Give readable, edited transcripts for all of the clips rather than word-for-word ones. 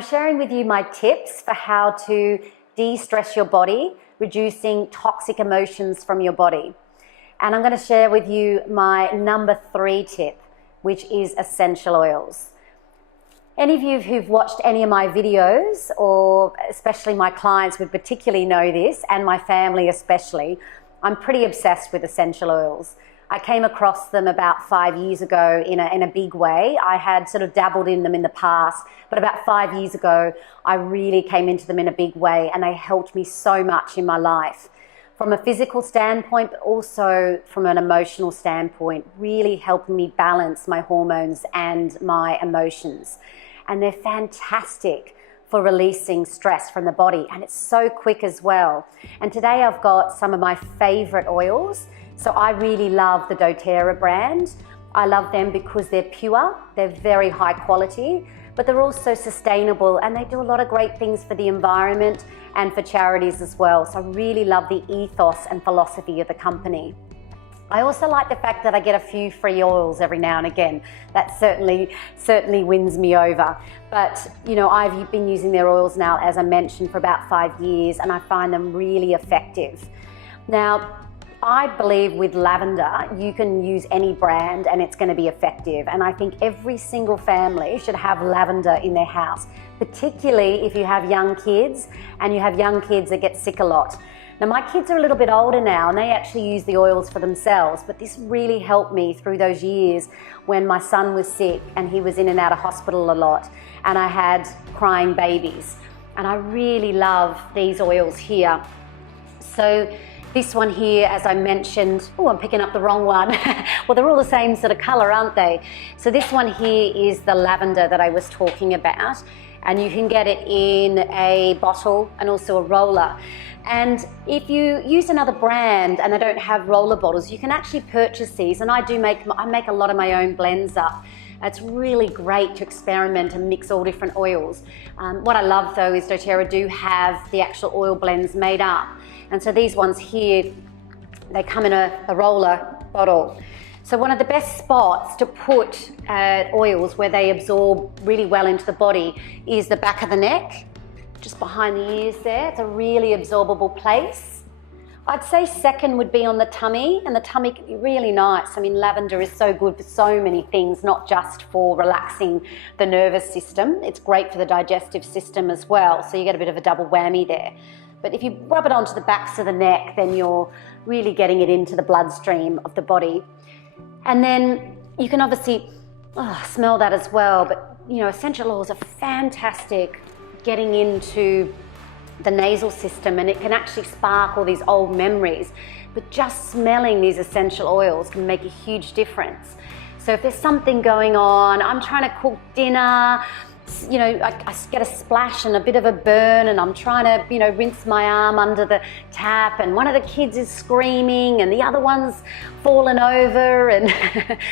I'm sharing with you my tips for how to de-stress your body, reducing toxic emotions from your body. And I'm going to share with you my number 3 tip, which is essential oils. Any of you who've watched any of my videos, or especially my clients would particularly know this, and my family especially, I'm pretty obsessed with essential oils. I came across them about 5 years ago in a big way. I had sort of dabbled in them in the past, but about 5 years ago, I really came into them in a big way, and they helped me so much in my life. From a physical standpoint, but also from an emotional standpoint, really helping me balance my hormones and my emotions. And they're fantastic for releasing stress from the body, and it's so quick as well. And today I've got some of my favorite oils. So I really love the doTERRA brand. I love them because they're pure, they're very high quality, but they're also sustainable, and they do a lot of great things for the environment and for charities as well. So I really love the ethos and philosophy of the company. I also like the fact that I get a few free oils every now and again. That certainly wins me over. But you know, I've been using their oils now, as I mentioned, for about 5 years, and I find them really effective. Now, I believe with lavender, you can use any brand and it's going to be effective. And I think every single family should have lavender in their house, particularly if you have young kids and you have young kids that get sick a lot. Now, my kids are a little bit older now and they actually use the oils for themselves, but this really helped me through those years when my son was sick and he was in and out of hospital a lot, and I had crying babies. And I really love these oils here. So this one here, as I mentioned, oh, I'm picking up the wrong one. Well, they're all the same sort of color, aren't they? So this one here is the lavender that I was talking about, and you can get it in a bottle and also a roller. And if you use another brand and they don't have roller bottles, you can actually purchase these. And I make a lot of my own blends up. It's really great to experiment and mix all different oils. What I love though is doTERRA do have the actual oil blends made up. And so these ones here, they come in a roller bottle. So one of the best spots to put oils where they absorb really well into the body is the back of the neck, just behind the ears there. It's a really absorbable place. I'd say second would be on the tummy, and the tummy can be really nice. I mean, lavender is so good for so many things, not just for relaxing the nervous system. It's great for the digestive system as well, so you get a bit of a double whammy there. But if you rub it onto the backs of the neck, then you're really getting it into the bloodstream of the body. And then you can obviously smell that as well. But you know, essential oils are fantastic getting into the nasal system, and it can actually spark all these old memories. But just smelling these essential oils can make a huge difference. So if there's something going on, I'm trying to cook dinner, you know, I get a splash and a bit of a burn, and I'm trying to, you know, rinse my arm under the tap, and one of the kids is screaming and the other one's fallen over, and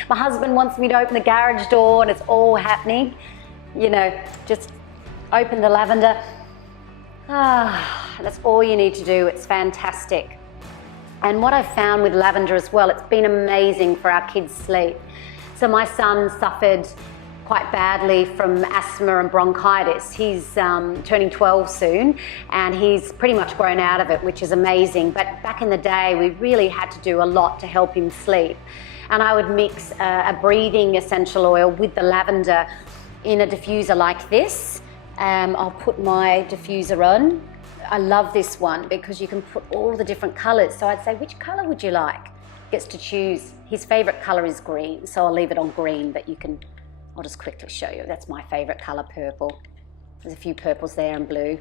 my husband wants me to open the garage door, and it's all happening. You know, just open the lavender. That's all you need to do. It's fantastic. And what I've found with lavender as well, it's been amazing for our kids' sleep. So my son suffered quite badly from asthma and bronchitis. He's turning 12 soon, and he's pretty much grown out of it, which is amazing. But back in the day, we really had to do a lot to help him sleep. And I would mix a breathing essential oil with the lavender in a diffuser like this. I'll put my diffuser on. I love this one because you can put all the different colors. So I'd say, which color would you like? Gets to choose. His favorite color is green, so I'll leave it on green, but I'll just quickly show you. That's my favorite color, purple. There's a few purples there and blue.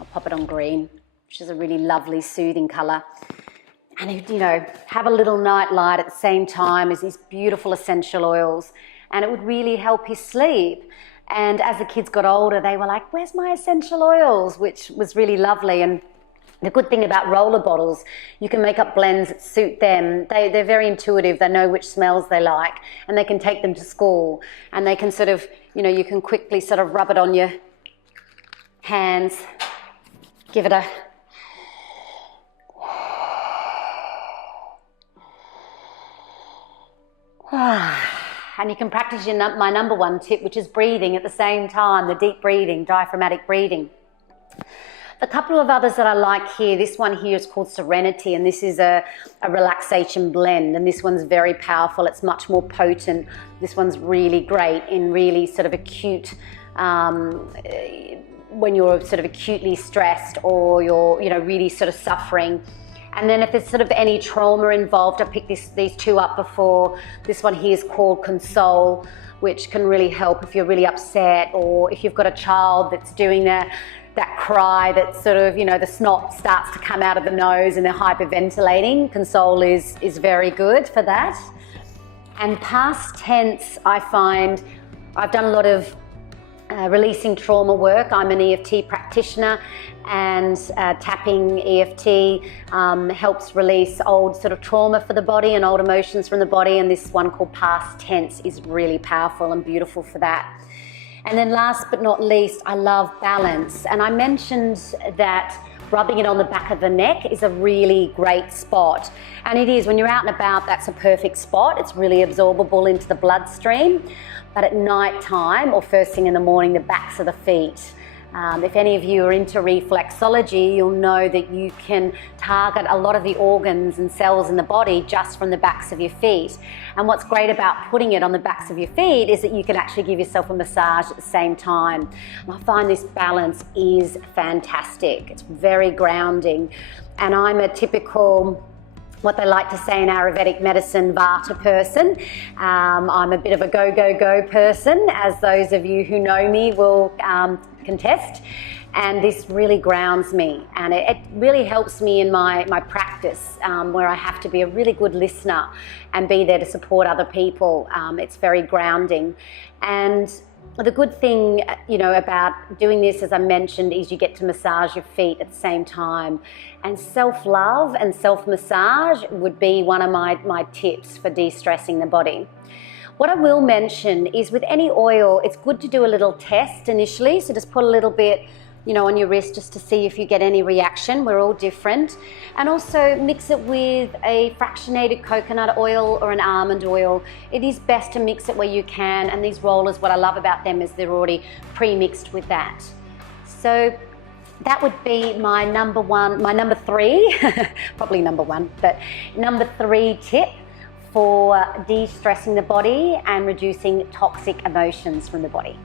I'll pop it on green, which is a really lovely, soothing color. And you know, have a little night light at the same time as these beautiful essential oils, and it would really help his sleep. And as the kids got older, they were like, where's my essential oils? Which was really lovely. And the good thing about roller bottles, you can make up blends that suit them. They're very intuitive. They know which smells they like, and they can take them to school. And they can sort of, you know, you can quickly sort of rub it on your hands, give it a And you can practice my number one tip, which is breathing at the same time, the deep breathing, diaphragmatic breathing. A couple of others that I like here, this one here is called Serenity, and this is a relaxation blend, and this one's very powerful. It's much more potent. This one's really great in really sort of acute, when you're sort of acutely stressed or you're, really sort of suffering. And then if there's sort of any trauma involved, I picked these two up before. This one here is called Console, which can really help if you're really upset, or if you've got a child that's doing that cry that sort of, the snot starts to come out of the nose and they're hyperventilating. Console is very good for that. And past tense, I find I've done a lot of releasing trauma work. I'm an EFT practitioner, and tapping EFT helps release old sort of trauma for the body and old emotions from the body, and this one called past tense is really powerful and beautiful for that. And then last but not least, I love balance, and I mentioned that rubbing it on the back of the neck is a really great spot, and it is, when you're out and about, that's a perfect spot. It's really absorbable into the bloodstream. But at night time or first thing in the morning, the backs of the feet. If any of you are into reflexology, you'll know that you can target a lot of the organs and cells in the body just from the backs of your feet. And what's great about putting it on the backs of your feet is that you can actually give yourself a massage at the same time. And I find this balance is fantastic. It's very grounding. And I'm a typical, what they like to say in Ayurvedic medicine, Vata person. I'm a bit of a go person, as those of you who know me will contest. And this really grounds me, and it really helps me in my practice, where I have to be a really good listener and be there to support other people. It's very grounding. And the good thing, about doing this, as I mentioned, is you get to massage your feet at the same time. And self-love and self-massage would be one of my tips for de-stressing the body. What I will mention is, with any oil, it's good to do a little test initially. So just put a little bit, on your wrist, just to see if you get any reaction. We're all different. And also mix it with a fractionated coconut oil or an almond oil. It is best to mix it where you can. And these rollers, what I love about them is they're already pre-mixed with that. So that would be my number three, probably number one, but number 3 tip for de-stressing the body and reducing toxic emotions from the body.